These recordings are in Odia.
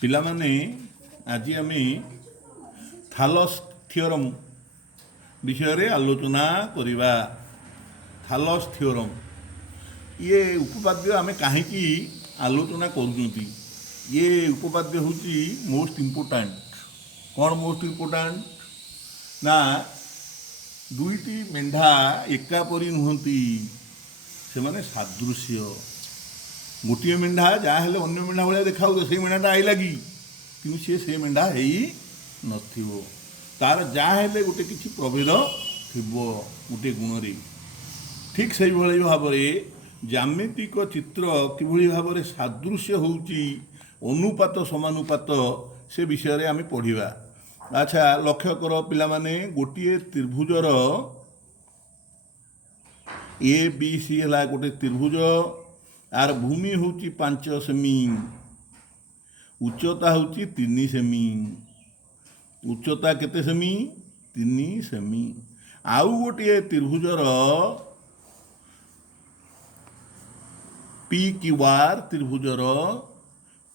ପିଲାମାନେ ଆଜି ଆମେ ଥାଲସ୍ ଥିଓରମ୍ ବିଷୟରେ ଆଲୋଚନା କରିବା। ଥାଲସ୍ ଥିଓରମ୍ ଇଏ ଉପପାଦ୍ୟ ଆମେ କାହିଁକି ଆଲୋଚନା କରୁଛନ୍ତି? ଇଏ ଉପପାଦ୍ୟ ହେଉଛି ମୋଷ୍ଟ ଇମ୍ପୋର୍ଟାଣ୍ଟ। କ'ଣ ମୋଷ୍ଟ ଇମ୍ପୋର୍ଟାଣ୍ଟ? ନା ଦୁଇଟି ମେଣ୍ଢା ଏକାପରି ନୁହନ୍ତି, ସେମାନେ ସାଦୃଶ୍ୟ। ଗୋଟିଏ ମେଣ୍ଢା ଯାହା ହେଲେ ଅନ୍ୟ ମେଣ୍ଢା ଭଳିଆ ଦେଖାଯାଉଥିବ, ସେଇ ମେଣ୍ଢାଟା ଆଇଲା କି? କିନ୍ତୁ ସିଏ ସେ ମେଣ୍ଢା ହେଇ ନଥିବ। ତାର ଯାହା ହେଲେ ଗୋଟେ କିଛି ପ୍ରଭେଦ ଥିବ ଗୋଟିଏ ଗୁଣରେ। ଠିକ୍ ସେଇଭଳି ଭାବରେ ଜ୍ୟାମିତିକ ଚିତ୍ର କିଭଳି ଭାବରେ ସାଦୃଶ୍ୟ ହେଉଛି, ଅନୁପାତ ସମାନୁପାତ, ସେ ବିଷୟରେ ଆମେ ପଢ଼ିବା। ଆଚ୍ଛା, ଲକ୍ଷ୍ୟ କର ପିଲାମାନେ, ଗୋଟିଏ ତ୍ରିଭୁଜର ଏ ବି ସି ହେଲା ଗୋଟେ ତ୍ରିଭୁଜ। ଆର ଭୂମି ହେଉଛି 5 ସେମି, ଉଚ୍ଚତା ହେଉଛି 3 ସେମି। ଉଚ୍ଚତା କେତେ ସେମି? 3 ସେମି। ଆଉ ଗୋଟିଏ ତ୍ରିଭୁଜର ପି କ୍ୟୁ ଆର୍ ତ୍ରିଭୁଜର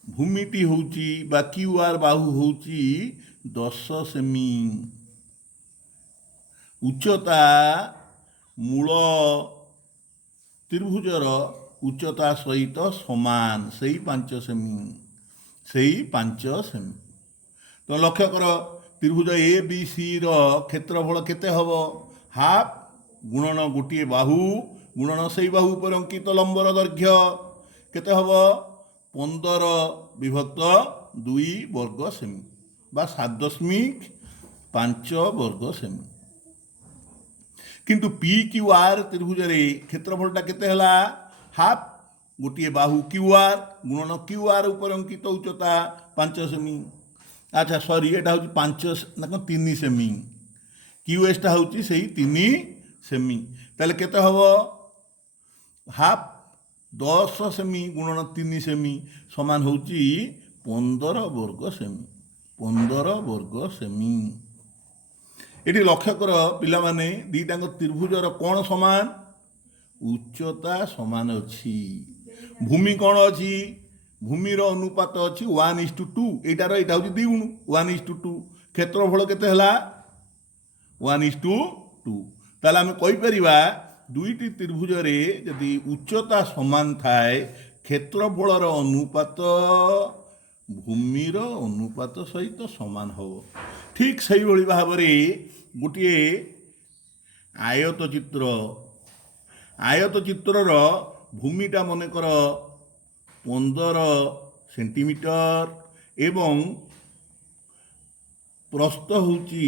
ଭୂମିଟି ହେଉଛି ବା କ୍ୟୁ ଆର୍ ବାହୁ ହେଉଛି 10 ସେମି। ଉଚ୍ଚତା ମୂଳ ତ୍ରିଭୁଜର ଉଚ୍ଚତା ସହିତ ସମାନ, ସେଇ 5 ସେମି। ସେଇ 5 ସେମି। ତ ଲକ୍ଷ୍ୟ କର, ତ୍ରିଭୁଜ ଏ ବି ସି ର କ୍ଷେତ୍ରଫଳ କେତେ ହେବ? ହାଫ୍ ଗୁଣନ ଗୋଟିଏ ବାହୁ ଗୁଣନ ସେଇ ବାହୁ ଉପରେ ଅଙ୍କିତ ଲମ୍ବର ଦୈର୍ଘ୍ୟ କେତେ ହେବ? 15/2 ବର୍ଗ ସେମି ବା 7.5 ବର୍ଗ ସେମି। କିନ୍ତୁ ପି କ୍ୟୁ ଆର୍ ତ୍ରିଭୁଜରେ କ୍ଷେତ୍ରଫଳଟା କେତେ ହେଲା? ହାଫ୍ ଗୋଟିଏ ବାହୁ କ୍ୟୁ ଆର୍ ଗୁଣନ କ୍ୟୁ ଆର୍ ଉପରେ ଅଙ୍କିତ ଉଚ୍ଚତା 5 ସେମି। ଆଚ୍ଛା ସରି, ଏଇଟା ହେଉଛି 3 ସେମି। କ୍ୟୁ ଏସ୍ଟା ହେଉଛି ସେଇ 3 ସେମି। ତାହେଲେ କେତେ ହେବ? ହାଫ୍ 10 ସେମି ଗୁଣନ 3 ସେମି ସମାନ ହେଉଛି 15 ବର୍ଗ ସେମି। 15 ବର୍ଗ ସେମି। ଏଠି ଲକ୍ଷ୍ୟ କର ପିଲାମାନେ, ଦୁଇଟାଙ୍କ ତ୍ରିଭୁଜର କ'ଣ ସମାନ? ଉଚ୍ଚତା ସମାନ ଅଛି। ଭୂମି କ'ଣ ଅଛି? ଭୂମିର ଅନୁପାତ ଅଛି 1:2। ଏଇଟା ହେଉଛି 2 ଗୁଣ 1:2। କ୍ଷେତ୍ରଫଳ କେତେ ହେଲା? 1:2। ତାହେଲେ ଆମେ କହିପାରିବା ଦୁଇଟି ତ୍ରିଭୁଜରେ ଯଦି ଉଚ୍ଚତା ସମାନ ଥାଏ, କ୍ଷେତ୍ରଫଳର ଅନୁପାତ ଭୂମିର ଅନୁପାତ ସହିତ ସମାନ ହେବ। ଠିକ୍ ସେଇଭଳି ଭାବରେ ଗୋଟିଏ ଆୟତ ଚିତ୍ର, ଆୟତ ଚିତ୍ରର ଭୂମିଟା ମନେକର 15 ସେଣ୍ଟିମିଟର ଏବଂ ପ୍ରସ୍ଥ ହେଉଛି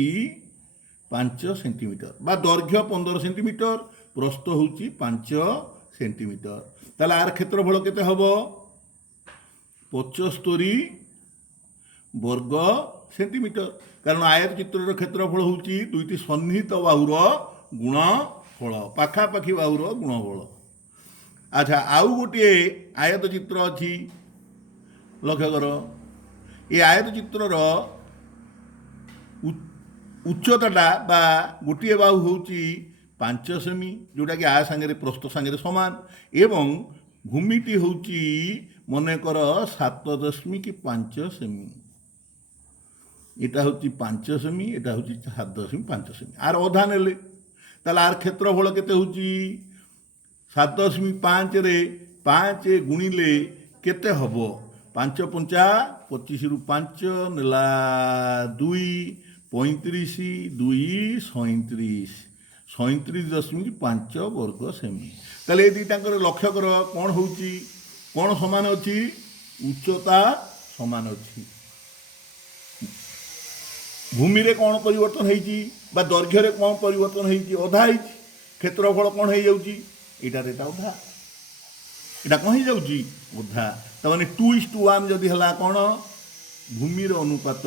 5 ସେଣ୍ଟିମିଟର ବା ଦୈର୍ଘ୍ୟ 15 ସେଣ୍ଟିମିଟର, ପ୍ରସ୍ଥ ହେଉଛି 5 ସେଣ୍ଟିମିଟର। ତାହେଲେ ଆର କ୍ଷେତ୍ରଫଳ କେତେ ହେବ? 75 ବର୍ଗ ସେଣ୍ଟିମିଟର। କାରଣ ଆୟତ ଚିତ୍ରର କ୍ଷେତ୍ରଫଳ ହେଉଛି ଦୁଇଟି ସନ୍ନିହିତ ବାହୁର ଗୁଣଫଳ, ପାଖାପାଖି ବାହୁର ଗୁଣଫଳ। ଆଚ୍ଛା, ଆଉ ଗୋଟିଏ ଆୟତ ଚିତ୍ର ଅଛି, ଲକ୍ଷ୍ୟ କର। ଏ ଆୟତ ଚିତ୍ରର ଉଚ୍ଚତାଟା ବା ଗୋଟିଏ ବାହୁ ହେଉଛି 5 ସେମି, ଯେଉଁଟାକି ଆ ସାଙ୍ଗରେ ପ୍ରସ୍ଥ ସାଙ୍ଗରେ ସମାନ, ଏବଂ ଭୂମିଟି ହେଉଛି ମନେକର 7.5 ସେମି। এটা ହେଉଛି 5 ସେମି, এটা ହେଉଛି 7.5 ସେମି। ଆର ଅଧା ନେଲେ, ତାହେଲେ ଆର କ୍ଷେତ୍ରଫଳ କେତେ ହେଉଛି? 7.5ରେ 5 ଗୁଣିଲେ କେତେ ହେବ? 5×5 25ରୁ 5 ନେଲା 2, 35, 2 37, 37.5 ବର୍ଗ ସେମି। ତାହେଲେ ଏ ଦୁଇଟାଙ୍କର ଲକ୍ଷ୍ୟ କର କ'ଣ ହେଉଛି? କ'ଣ ସମାନ ଅଛି? ଉଚ୍ଚତା ସମାନ ଅଛି। ଭୂମିରେ କ'ଣ ପରିବର୍ତ୍ତନ ହେଇଛି ବା ଦୈର୍ଘ୍ୟରେ କ'ଣ ପରିବର୍ତ୍ତନ ହେଇଛି? ଅଧା ହେଇଛି। କ୍ଷେତ୍ରଫଳ କ'ଣ ହେଇଯାଉଛି? ଏଇଟାରେ ଏଇଟା ଅଧା। ଏଇଟା କ'ଣ ହେଇଯାଉଛି? ଅଧା। ତାମାନେ 2:1 ଯଦି ହେଲା କ'ଣ? ଭୂମିର ଅନୁପାତ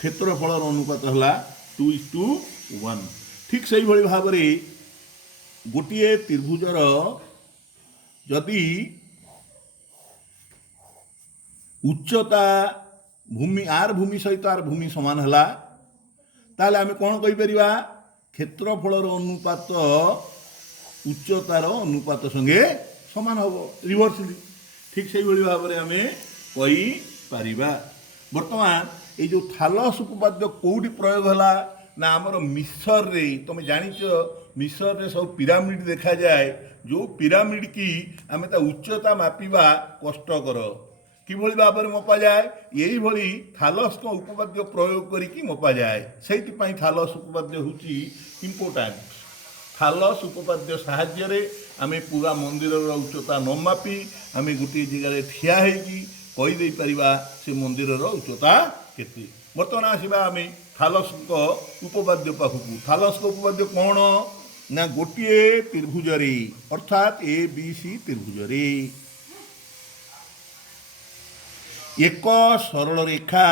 କ୍ଷେତ୍ରଫଳର ଅନୁପାତ ହେଲା 2:1। ଠିକ୍ ସେଇଭଳି ଭାବରେ ଗୋଟିଏ ତ୍ରିଭୁଜର ଯଦି ଉଚ୍ଚତା ଭୂମି ଆର ଭୂମି ସହିତ ଆର ଭୂମି ସମାନ ହେଲା, ତାହେଲେ ଆମେ କ'ଣ କହିପାରିବା? କ୍ଷେତ୍ରଫଳର ଅନୁପାତ ଉଚ୍ଚତାର ଅନୁପାତ ସଙ୍ଗେ ସମାନ ହେବ, ରିଭର୍ସଲି। ଠିକ୍ ସେଇଭଳି ଭାବରେ ଆମେ କହିପାରିବା। ବର୍ତ୍ତମାନ ଏଇ ଯେଉଁ ଥାଲସ୍ ଉପପାଦ୍ୟ କେଉଁଠି ପ୍ରୟୋଗ ହେଲା ନା ଆମର ମିଶରରେ। ତୁମେ ଜାଣିଛ ମିଶରରେ ସବୁ ପିରାମିଡ଼ ଦେଖାଯାଏ। ଯେଉଁ ପିରାମିଡ଼ କି ଆମେ ତା ଉଚ୍ଚତା ମାପିବା କଷ୍ଟକର। କିଭଳି ଭାବରେ ମପାଯାଏ? ଏଇଭଳି ଥାଲସ୍ଙ୍କ ଉପପାଦ୍ୟ ପ୍ରୟୋଗ କରିକି ମପାଯାଏ। ସେଇଥିପାଇଁ ଥାଲସ୍ ଉପପାଦ୍ୟ ହେଉଛି ଇମ୍ପୋର୍ଟାଣ୍ଟ। ଥାଲସ୍ ଉପପାଦ୍ୟ ସାହାଯ୍ୟରେ ଆମେ ପୁରା ମନ୍ଦିରର ଉଚ୍ଚତା ନ ମାପି ଆମେ ଗୋଟିଏ ଜାଗାରେ ଠିଆ ହେଇକି କହିଦେଇପାରିବା ସେ ମନ୍ଦିରର ଉଚ୍ଚତା କେତେ। ବର୍ତ୍ତମାନ ଆସିବା ଆମେ ଥାଲସ୍ଙ୍କ ଉପପାଦ୍ୟ ପାଖକୁ। ଥାଲସ୍ଙ୍କ ଉପପାଦ୍ୟ କ'ଣ ନା ଗୋଟିଏ ତ୍ରିଭୁଜରେ ଅର୍ଥାତ୍ ABC ତ୍ରିଭୁଜରେ ଏକ ସରଳ ରେଖା,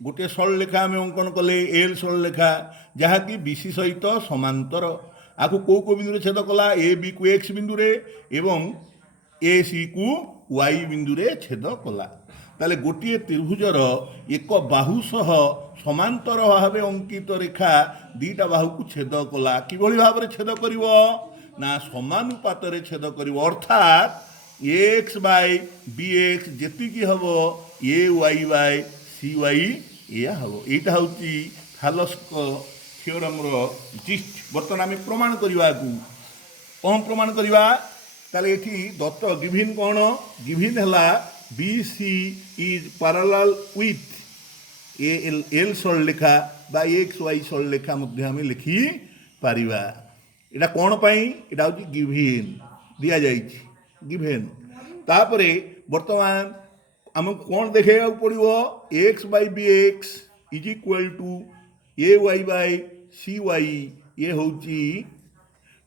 ଗୋଟିଏ ସରଳରେଖା ଆମେ ଅଙ୍କନ କଲେ ଏଲ୍ ସରଳରେଖା, ଯାହାକି BC ସହିତ ସମାନ୍ତର। ଆକୁ କେଉଁ କେଉଁ ବିନ୍ଦୁରେ ଛେଦ କଲା? ABକୁ X ବିନ୍ଦୁରେ ଏବଂ ACକୁ Y ବିନ୍ଦୁରେ ଛେଦ କଲା। ତାହେଲେ ଗୋଟିଏ ତ୍ରିଭୁଜର ଏକ ବାହୁ ସହ ସମାନ୍ତର ଭାବେ ଅଙ୍କିତ ରେଖା ଦୁଇଟା ବାହୁକୁ ଛେଦ କଲା। କିଭଳି ଭାବରେ ଛେଦ କରିବ ନା ସମାନୁପାତରେ ଛେଦ କରିବ। ଅର୍ଥାତ୍ X ବାଇ BX ଯେତିକି ହେବ AY ବାଇ CY ଏଇଆ ହେବ। ଏଇଟା ହେଉଛି ଥାଲସ୍ଙ୍କ ଥିଓରମ୍ର ଜିଷ୍ଟ। ବର୍ତ୍ତମାନ ଆମେ ପ୍ରମାଣ କରିବାକୁ କ'ଣ ପ୍ରମାଣ କରିବା? ତାହେଲେ ଏଠି ଦତ୍ତ ଗିଭିନ୍ କ'ଣ? ଗିଭିନ୍ ହେଲା BC is parallel with L ସରଳରେଖା ବା XY ସରଳରେଖା ମଧ୍ୟ ଆମେ ଲେଖିପାରିବା। ଏଇଟା କ'ଣ ପାଇଁ? ଏଇଟା ହେଉଛି ଗିଭିନ୍, ଦିଆଯାଇଛି ଗିଭେନ୍। ତାପରେ ବର୍ତ୍ତମାନ ଆମକୁ କ'ଣ ଦେଖାଇବାକୁ ପଡ଼ିବ? X Bai BX is equal two AY Bai CY। ଇଏ ହେଉଛି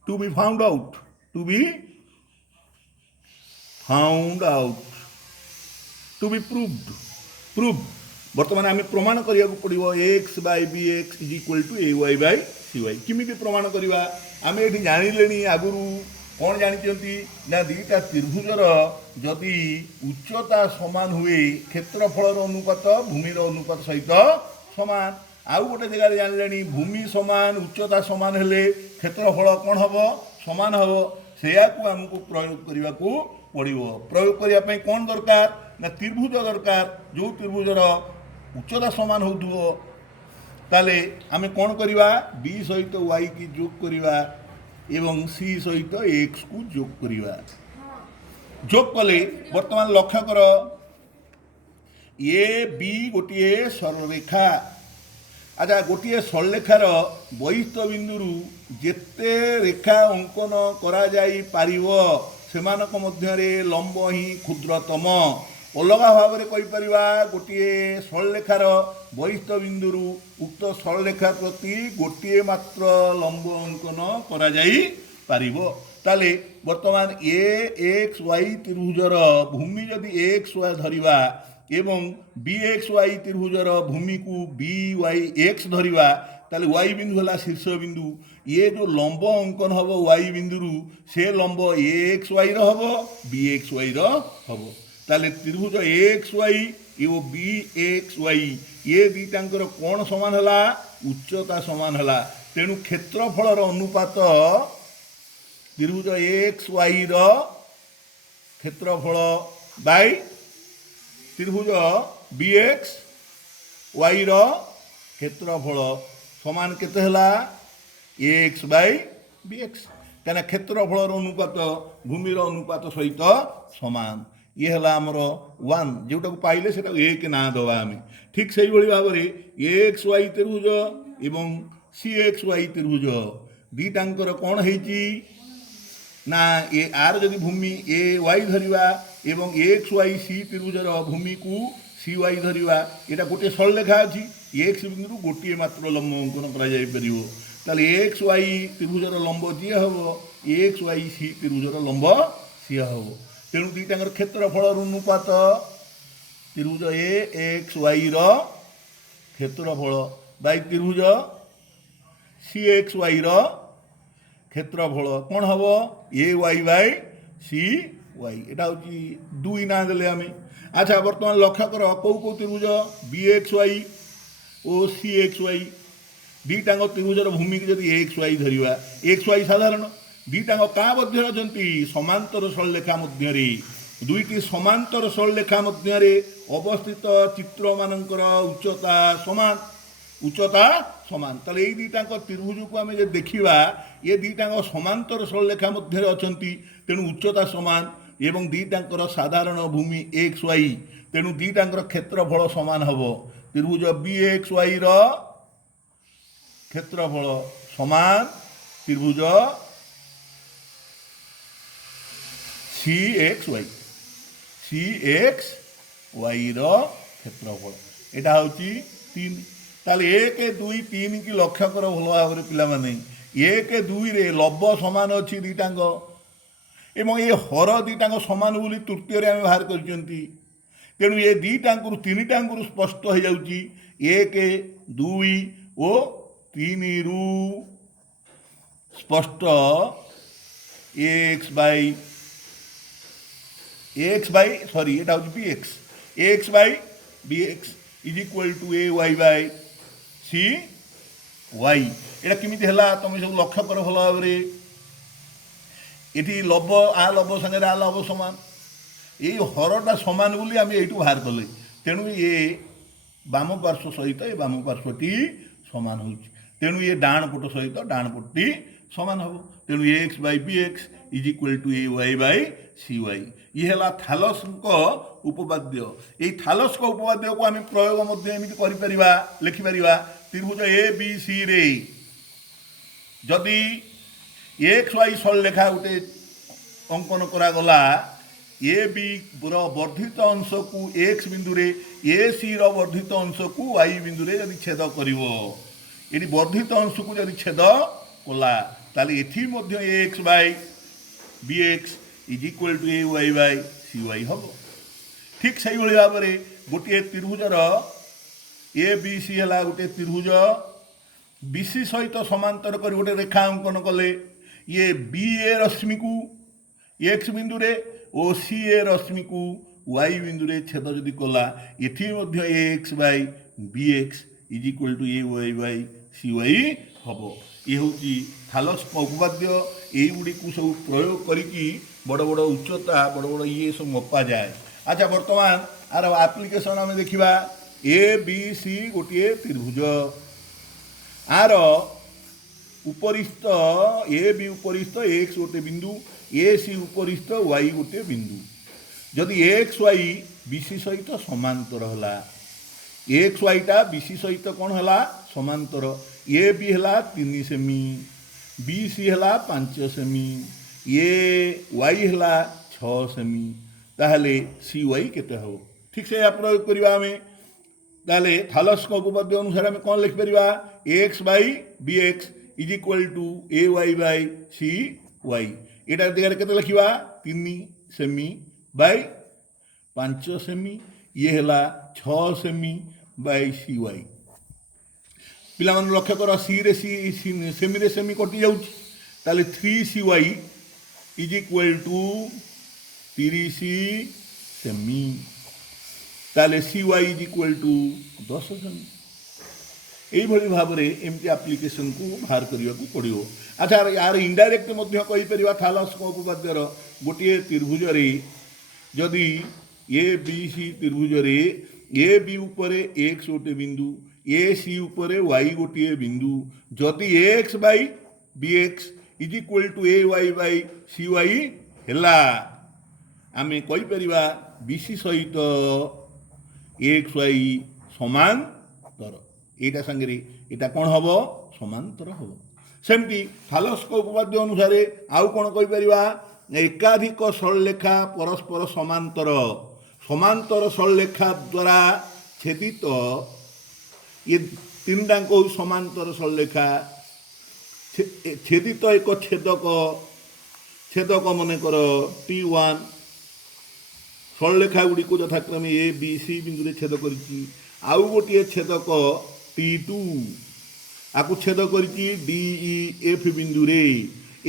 ଟୁ ବି ଫାଉଣ୍ଡ ଆଉଟ୍, ଟୁ ବି ଫାଉଣ୍ଡ ଆଉଟ୍, ଟୁ ବି ପ୍ରୁଭ୍। ବର୍ତ୍ତମାନ ଆମେ ପ୍ରମାଣ କରିବାକୁ ପଡ଼ିବ X Bai BX is equal two AY Bai CY। କେମିତି ପ୍ରମାଣ କରିବା? ଆମେ ଏଠି ଜାଣିଲେଣି ଆଗରୁ କ'ଣ ଜାଣିଛନ୍ତି ନା ଦୁଇଟା ତ୍ରିଭୁଜର ଯଦି ଉଚ୍ଚତା ସମାନ ହୁଏ କ୍ଷେତ୍ରଫଳର ଅନୁପାତ ଭୂମିର ଅନୁପାତ ସହିତ ସମାନ। ଆଉ ଗୋଟେ ଜାଗାରେ ଜାଣିଲେଣି ଭୂମି ସମାନ ଉଚ୍ଚତା ସମାନ ହେଲେ କ୍ଷେତ୍ରଫଳ କ'ଣ ହେବ? ସମାନ ହେବ। ସେଇଆକୁ ଆମକୁ ପ୍ରୟୋଗ କରିବାକୁ ପଡ଼ିବ। ପ୍ରୟୋଗ କରିବା ପାଇଁ କ'ଣ ଦରକାର ନା ତ୍ରିଭୁଜ ଦରକାର। ଯେଉଁ ତ୍ରିଭୁଜର ଉଚ୍ଚତା ସମାନ ହେଉଥିବ ତାହେଲେ ଆମେ କ'ଣ କରିବା? B ସହିତ Y କି ଯୋଗ କରିବା ଏବଂ C ସହିତ X କୁ ଯୋଗ କରିବା। ଯୋଗ କଲେ ବର୍ତ୍ତମାନ ଲକ୍ଷ୍ୟ କର AB ଗୋଟିଏ ସରଳରେଖା। ଆଚ୍ଛା, ଗୋଟିଏ ସରଳରେଖାର ବହିସ୍ଥ ବିନ୍ଦୁରୁ ଯେତେ ରେଖା ଅଙ୍କନ କରାଯାଇପାରିବ ସେମାନଙ୍କ ମଧ୍ୟରେ ଲମ୍ବ ହିଁ କ୍ଷୁଦ୍ରତମ। ଅଲଗା ଭାବରେ କହିପାରିବା ଗୋଟିଏ ସରଳରେଖାର ବହିସ୍ଥ ବିନ୍ଦୁରୁ ଉକ୍ତ ସରଳରେଖା ପ୍ରତି ଗୋଟିଏ ମାତ୍ର ଲମ୍ବ ଅଙ୍କନ କରାଯାଇପାରିବ। ତାହେଲେ ବର୍ତ୍ତମାନ AXY ତ୍ରିଭୁଜର ଭୂମି ଯଦି XY ଧରିବା ଏବଂ BXY ତ୍ରିଭୁଜର ଭୂମିକୁ BYX ଧରିବା ତାହେଲେ Y ବିନ୍ଦୁ ହେଲା ଶୀର୍ଷ ବିନ୍ଦୁ। ଇଏ ଯେଉଁ ଲମ୍ବ ଅଙ୍କନ ହେବ Y ବିନ୍ଦୁରୁ ସେ ଲମ୍ବ AXYର ହେବ BXYର ହେବ। ତାହେଲେ ତ୍ରିଭୁଜ AXY ଓ BXY ଇଏ ଦୁଇଟାଙ୍କର କ'ଣ ସମାନ ହେଲା? ଉଚ୍ଚତା ସମାନ ହେଲା। ତେଣୁ କ୍ଷେତ୍ରଫଳର ଅନୁପାତ ତ୍ରିଭୁଜ XYର କ୍ଷେତ୍ରଫଳ ବାଇ ତ୍ରିଭୁଜ BXYର କ୍ଷେତ୍ରଫଳ ସମାନ କେତେ ହେଲା? AX Bai BX। କାହିଁକିନା କ୍ଷେତ୍ରଫଳର ଅନୁପାତ ଭୂମିର ଅନୁପାତ ସହିତ ସମାନ। ଇଏ ହେଲା ଆମର 1, ଯେଉଁଟାକୁ ପାଇଲେ ସେଟାକୁ 1 ନାଁ ଦେବା ଆମେ। ଠିକ୍ ସେଇଭଳି ଭାବରେ AXY ତ୍ରିଭୁଜ ଏବଂ CXY ତ୍ରିଭୁଜ ଦୁଇଟାଙ୍କର କ'ଣ ହେଇଛି ନା ଆର ଯଦି ଭୂମି AY ଧରିବା ଏବଂ XYC ତ୍ରିଭୁଜର ଭୂମିକୁ CY ଧରିବା, ଏଇଟା ଗୋଟିଏ ସରଳରେଖା ଅଛି। X ବିନ୍ଦୁରୁ ଗୋଟିଏ ମାତ୍ର ଲମ୍ବ ଅଙ୍କନ କରାଯାଇପାରିବ। ତାହେଲେ XY ତ୍ରିଭୁଜର ଲମ୍ବ ଯିଏ ହେବ XYC ତ୍ରିଭୁଜର ଲମ୍ବ ସିଏ ହେବ। ତେଣୁ ଦୁଇଟାଙ୍କର କ୍ଷେତ୍ରଫଳର ଅନୁପାତ ତ୍ରିଭୁଜ AXYର କ୍ଷେତ୍ରଫଳ ବାଇ ତ୍ରିଭୁଜ CXYର କ୍ଷେତ୍ରଫଳ କ'ଣ ହେବ? AY Bai CY। এটা ହେଉଛି 2 ନାଁ ଦେଲେ ଆମେ। ଆଚ୍ଛା, ବର୍ତ୍ତମାନ ଲକ୍ଷ୍ୟ କର କେଉଁ କେଉଁ ତ୍ରିଭୁଜ BXY ଓ CXY ଦୁଇଟାଙ୍କ ତ୍ରିଭୁଜର ଭୂମିକୁ ଯଦି XY ଧରିବା, XY ସାଧାରଣ ଦୁଇଟାଙ୍କ କାହା ମଧ୍ୟରେ ଅଛନ୍ତି? ସମାନ୍ତର ସରଳରେଖା ମଧ୍ୟରେ। ଦୁଇଟି ସମାନ୍ତର ସରଳରେଖା ମଧ୍ୟରେ ଅବସ୍ଥିତ ଚିତ୍ରମାନଙ୍କର ଉଚ୍ଚତା ସମାନ। ଉଚ୍ଚତା ସମାନ। ତାହେଲେ ଏଇ ଦୁଇଟାଙ୍କ ତ୍ରିଭୁଜକୁ ଆମେ ଯଦି ଦେଖିବା, ଏ ଦୁଇଟାଙ୍କ ସମାନ୍ତର ସରଳରେଖା ମଧ୍ୟରେ ଅଛନ୍ତି, ତେଣୁ ଉଚ୍ଚତା ସମାନ ଏବଂ ଦୁଇଟାଙ୍କର ସାଧାରଣ ଭୂମି ଏକ୍ସ ୱାଇ, ତେଣୁ ଦୁଇଟାଙ୍କର କ୍ଷେତ୍ରଫଳ ସମାନ ହେବ। ତ୍ରିଭୁଜ ବି ଏକ୍ସ ୱାଇର କ୍ଷେତ୍ରଫଳ ସମାନ ତ୍ରିଭୁଜ C X Y. C X ୱାଇର କ୍ଷେତ୍ରଫଳ ଏଇଟା ହେଉଛି 3। ତାହେଲେ 1 2 3 କି ଲକ୍ଷ୍ୟ କର ଭଲ ଭାବରେ ପିଲାମାନେ। 1 2ରେ ଲବ ସମାନ ଅଛି ଦୁଇଟାଙ୍କ ଏବଂ ଏ ହର ଦୁଇଟାଙ୍କ ସମାନ ବୋଲି ତୃତୀୟରେ ଆମେ ବାହାର କରିଛନ୍ତି। ତେଣୁ ଏ ଦୁଇଟାଙ୍କରୁ ତିନିଟାଙ୍କରୁ ସ୍ପଷ୍ଟ ହୋଇଯାଉଛି 1 2 ଓ 3ରୁ ସ୍ପଷ୍ଟ ଏକ୍ସ ବାଇ ସରି ଏଇଟା ହେଉଛି B X. X by B X is equal to A Y by C Y. ଏଇଟା କେମିତି ହେଲା ତୁମେ ସବୁ ଲକ୍ଷ୍ୟ କର ଭଲ ଭାବରେ। ଏଠି ଲବ ଆ ଲବ ସାଙ୍ଗରେ ଆ ଲବ ସମାନ, ଏଇ ହରଟା ସମାନ ବୋଲି ଆମେ ଏଇଠୁ ବାହାର କଲେ। ତେଣୁ ଏ ବାମ ପାର୍ଶ୍ୱ ସହିତ ଏ ବାମ ପାର୍ଶ୍ୱଟି ସମାନ ହେଉଛି, ତେଣୁ ଏ ଡାହାଣ ପଟ ସହିତ ଡାହାଣ ପଟଟି ସମାନ ହେବ। ତେଣୁ X by B X is equal to A Y by C Y. ଇଏ ହେଲା ଥାଲସ୍ଙ୍କ ଉପପାଦ୍ୟ। ଏଇ ଥାଲସ୍ଙ୍କ ଉପପାଦ୍ୟକୁ ଆମେ ପ୍ରୟୋଗ ମଧ୍ୟ ଏମିତି କରିପାରିବା, ଲେଖିପାରିବା। ତ୍ରିଭୁଜ ଏ ବି ସିରେ ଯଦି ଏକ୍ସ ୱାଇ ସରଳରେଖା ଗୋଟେ ଅଙ୍କନ କରାଗଲା, ଏ ବିର ବର୍ଦ୍ଧିତ ଅଂଶକୁ ଏକ୍ସ ବିନ୍ଦୁରେ, ଏ ସିର ବର୍ଦ୍ଧିତ ଅଂଶକୁ ୱାଇ ବିନ୍ଦୁରେ ଯଦି ଛେଦ କରିବ, ଏଠି ବର୍ଦ୍ଧିତ ଅଂଶକୁ ଯଦି ଛେଦ କଲା, ତାହେଲେ ଏଠି ମଧ୍ୟ X by B X is equal to A Y by C Y ହେବ। ଠିକ୍ ସେଇଭଳି ଭାବରେ ଗୋଟିଏ ତ୍ରିଭୁଜର ଏ ବି ସି ହେଲା ଗୋଟିଏ ତ୍ରିଭୁଜ। ବି ସି ସହିତ ସମାନ୍ତର କରି ଗୋଟେ ରେଖା ଅଙ୍କନ କଲେ, ଇଏ ବି ଏ ରଶ୍ମିକୁ ଏକ୍ସ ବିନ୍ଦୁରେ ଓ ସି ଏ ରଶ୍ମିକୁ ୱାଇ ବିନ୍ଦୁରେ ଛେଦ ଯଦି କଲା, ଏଠି ମଧ୍ୟ X by B X is equal to A Y by C Y ହେବ। ଇଏ ହେଉଛି ଥାଲସ୍ଙ୍କ ଉପପାଦ୍ୟ। ଏଇଗୁଡ଼ିକୁ ସବୁ ପ୍ରୟୋଗ କରିକି ବଡ଼ ବଡ଼ ଉଚ୍ଚତା ବଡ଼ ବଡ଼ ଇଏ ସବୁ ମପାଯାଏ। ଆଚ୍ଛା, ବର୍ତ୍ତମାନ ଆର ଆପ୍ଲିକେସନ୍ ଆମେ ଦେଖିବା। ଏ ବି ସି ଗୋଟିଏ ତ୍ରିଭୁଜ, ଆର ଉପରିସ୍ଥ ଏ ବି ଉପରିସ୍ଥ ଏକ୍ସ ଗୋଟିଏ ବିନ୍ଦୁ, ଏ ସି ଉପରିସ୍ଥ ୱାଇ ଗୋଟିଏ ବିନ୍ଦୁ। ଯଦି ଏକ୍ସ ୱାଇ ବି ସି ସହିତ ସମାନ୍ତର ହେଲା, ଏକ୍ସ ୱାଇଟା ବି ସି ସହିତ କ'ଣ ହେଲା ସମାନ୍ତର, ଏ ବି ହେଲା 3 ସେମି, ବି ସି ହେଲା 5 ସେମି, ଏ ୱାଇ ହେଲା 6 ସେମି, ତାହେଲେ ସି ୱାଇ କେତେ ହେବ? ଠିକ୍ ସେ ପ୍ରୟୋଗ କରିବା ଆମେ। ତାହେଲେ ଥାଲସ୍ଙ୍କ ଉପପାଦ୍ୟ ଅନୁସାରେ ଆମେ କ'ଣ ଲେଖିପାରିବା? X by B X is equal to A Y by C Y. ଏଇଟା ଦିଗରେ କେତେ ଲେଖିବା? 3 ସେମି ବାଇ 5 ସେମି, ଇଏ ହେଲା 6 ସେମି ବାଇ ସି ୱାଇ। ପିଲାମାନେ ଲକ୍ଷ୍ୟ କର, ସିରେ ସେମିରେ ସେମି କଟି ଯାଉଛି, ତାହେଲେ 3 C Y is equal two 30 ସେମି, ତାହେଲେ C Y is equal two 10 ସେମି। এইভাবে ভাবে এমতি আপ্লিকেশনকু বাহার করা পড়ব। আচ্ছা, यार ইনডাইরেক্ট মধ্যে কইপারিবা থালস্ক উপপাদ্যর গোটিয়ে ত্রিভুজরে যদি এ বি সি ত্রিভুজরে এ বি উপরে এক্স গোটে বিন্দু, এ সি উপরে ওয়াই গোটিয়ে বিন্দু, যদি X by B X is equal to A Y by C Y হেলা, আমি কইপারিবা বি সি সহিত এক্স ওয়াই সমান্তর। এইটা সাংরে এটা কোণ হব? সমান্তর হব। সেমতি থালস্ক উপপাদ্য অনুসারে আউ কোণ কইপারিবা? একাধিক সরলরেখা পরস্পর সমান্তর, সমান্তর সরলরেখা দ্বারা ছেদিত এ তিনটাঙ্ক সমান্তর সরলরেখা ছেদিত এক ছেদক, ছেদক মনে কর T1, সরলরেখা গুড়িক যথাক্রমে এ বি সি বিন্দুরে ছেদ করেছি, আউ গোটিয়ে ছেদক T2 আকু ছেদ করেছি ডি ই এফ বিন্দুরে।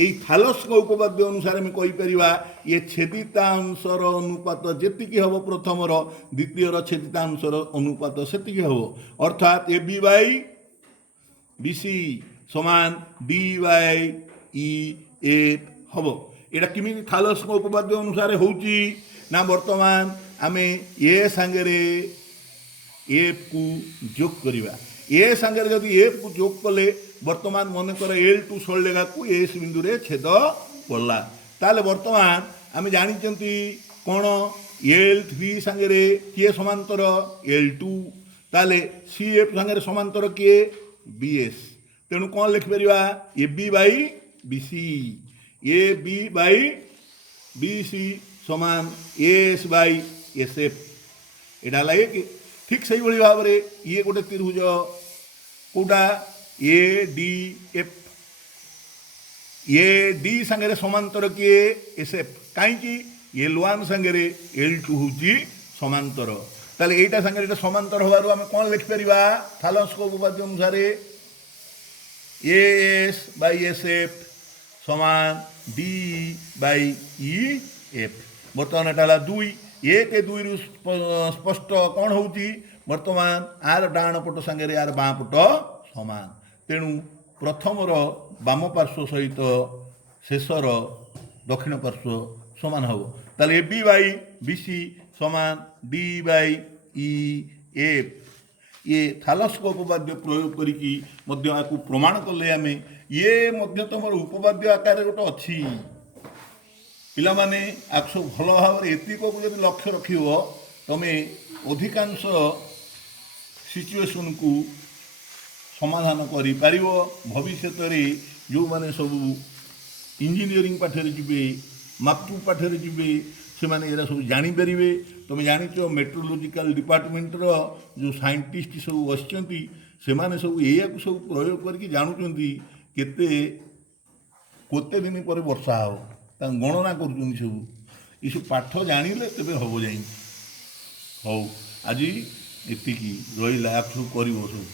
এই থালস্ক উপপাদ্য অনুসারে আমি কইপারিবা এ ছেদিতাংশর অনুপাত যেতিকি হব প্রথমর দ্বিতীয়র ছেদিতাংশর অনুপাত সেতিকি হব, অর্থাৎ এ বি বাই বিসি সমান ডি বাই ই এফ হব। এটা কেমিতি থালସ୍ଙ୍କ ଉପପାଦ୍ୟ ଅନୁସାରେ ହେଉଛି ନା ବର୍ତ୍ତମାନ ଆମେ ଏ ସାଙ୍ଗରେ ଏଫ୍କୁ ଯୋଗ କରିବା। ଏ ସାଙ୍ଗରେ ଯଦି ଏଫ୍କୁ ଯୋଗ କଲେ ବର୍ତ୍ତମାନ ମନେକର L2 ସରଳରେଖାକୁ ଏସ୍ ବିନ୍ଦୁରେ ଛେଦ କଲା, ତାହେଲେ ବର୍ତ୍ତମାନ ଆମେ ଜାଣିଛନ୍ତି କ'ଣ L3 ସାଙ୍ଗରେ କିଏ ସମାନ୍ତର L2, ତାହେଲେ CF ସାଙ୍ଗରେ ସମାନ୍ତର କିଏ BS। ତେଣୁ କ'ଣ ଲେଖିପାରିବା AB Bai BC, AB Bai BC ସମାନ AS ବାଇ SF। ଏଇଟା ହେଲା କି ଠିକ୍ ସେଇଭଳି ଭାବରେ ଇଏ ଗୋଟେ ତ୍ରିଭୁଜ କେଉଁଟା ADF, AD ସାଙ୍ଗରେ ସମାନ୍ତର କିଏ SF, କାହିଁକି L1 ସାଙ୍ଗରେ L2 ହେଉଛି ସମାନ୍ତର। ତାହେଲେ ଏଇଟା ସାଙ୍ଗରେ ଏଇଟା ସମାନ୍ତର ହେବାରୁ ଆମେ କ'ଣ ଲେଖିପାରିବା ଥାଲସ୍ଙ୍କ ଉପପାଦ୍ୟ ଅନୁସାରେ AS ବାଇ SF ସମାନ D ବାଇ EF। ବର୍ତ୍ତମାନ ଏଟା ହେଲା 2, 1 2ରୁ ସ୍ପଷ୍ଟ କ'ଣ ହେଉଛି ବର୍ତ୍ତମାନ ଆର ଡାହାଣ ପଟ ସାଙ୍ଗରେ ଆର ବାଁ ପଟ ସମାନ, ତେଣୁ ପ୍ରଥମର ବାମ ପାର୍ଶ୍ୱ ସହିତ ଶେଷର ଦକ୍ଷିଣ ପାର୍ଶ୍ୱ ସମାନ ହେବ। ତାହେଲେ AB ବାଇ BC ସମାନ D ବାଇ EF। ଇଏ ଥାଲସ୍ଙ୍କ ଉପପାଦ୍ୟ ପ୍ରୟୋଗ କରିକି ମଧ୍ୟ ଏହାକୁ ପ୍ରମାଣ କଲେ ଆମେ। ଇଏ ମଧ୍ୟ ତୁମର ଉପପାଦ୍ୟ ଆକାରରେ ଗୋଟେ ଅଛି, ପିଲାମାନେ ଆକୁ ସବୁ ଭଲ ଭାବରେ ଏତିକକୁ ଯଦି ଲକ୍ଷ୍ୟ ରଖିବ ତୁମେ ଅଧିକାଂଶ ସିଚୁଏସନ୍କୁ ସମାଧାନ କରିପାରିବ। ଭବିଷ୍ୟତରେ ଯେଉଁମାନେ ସବୁ ଇଞ୍ଜିନିୟରିଂ ପାଠରେ ଯିବେ, ମାପଟୁ ପାଠରେ ଯିବେ, ସେମାନେ ଏରା ସବୁ ଜାଣିପାରିବେ। ତୁମେ ଜାଣିଛ ମେଟ୍ରୋଲୋଜିକାଲ ଡିପାର୍ଟମେଣ୍ଟର ଯେଉଁ ସାଇଣ୍ଟିଷ୍ଟ ସବୁ ଆସିଛନ୍ତି ସେମାନେ ସବୁ ଏଇଆକୁ ସବୁ ପ୍ରୟୋଗ କରିକି ଜାଣୁଛନ୍ତି କେତେ ଦିନ ପରେ ବର୍ଷା ହେବ, ତାଙ୍କ ଗଣନା କରୁଛନ୍ତି ସବୁ। ଏସବୁ ପାଠ ଜାଣିଲେ ତେବେ ହେବ ଯାଇକି। ହଉ ଆଜି ଏତିକି ରହିଲା, ଆକୁ ସବୁ କରିବ ସବୁ।